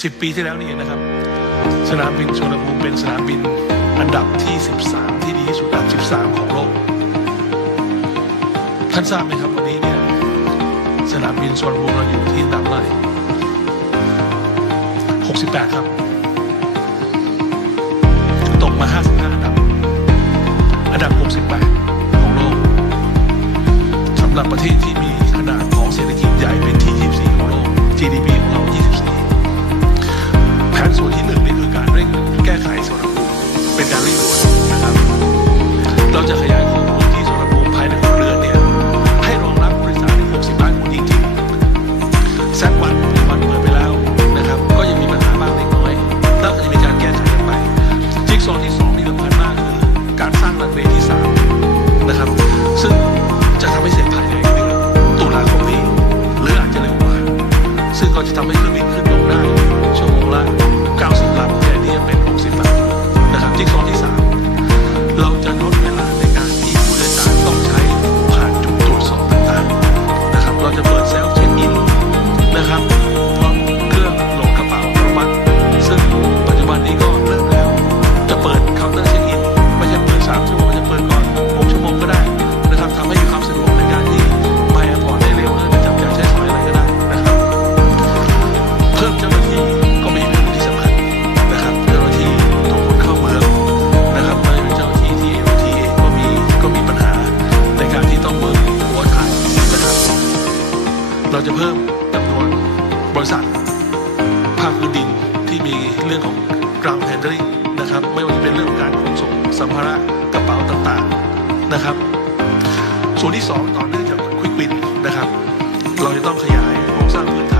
10 ปีที่แล้วนี่เองนะครับ สนามบินสุวรรณภูมิเป็นสนามบินอันดับที่ 13 ที่ดีที่สุดอันดับ 13 ของโลก ท่านทราบไหมครับวันนี้เนี่ยสนามบินสุวรรณภูมิเราอยู่ที่อันดับเท่าไหร่68 ครับ ตกมา 55 อันดับ อันดับ 68 ของโลกสำหรับประเทศที่มี แซกวันปัจจุบันเปิดไปแล้วนะครับ ก็ยังมีปัญหาบ้างเล็กน้อยแล้วก็จะมีการแก้ไขกันไปจิ๊กซอว์ที่สองที่สำคัญมากคือการสร้างรันเวย์ที่สามนะครับ ซึ่งจะทำให้เสร็จภายในเดือนตุลาคมนี้ หรืออาจจะเร็วกว่า ซึ่งก็จะทำให้เครื่องบินขึ้นลงได้ชั่วโมงละ พิ่มจำนวนบริษัท ภาคพื้นดินที่มีเรื่องของ ground handling นะครับไม่ว่าจะเป็นเรื่องของการขนส่งสัมภาระกระเป๋าต่างๆนะครับ ส่วนที่สองต่อเนื่องจากควิกวินนะครับ เราจะต้องขยายโครงสร้างพื้นฐาน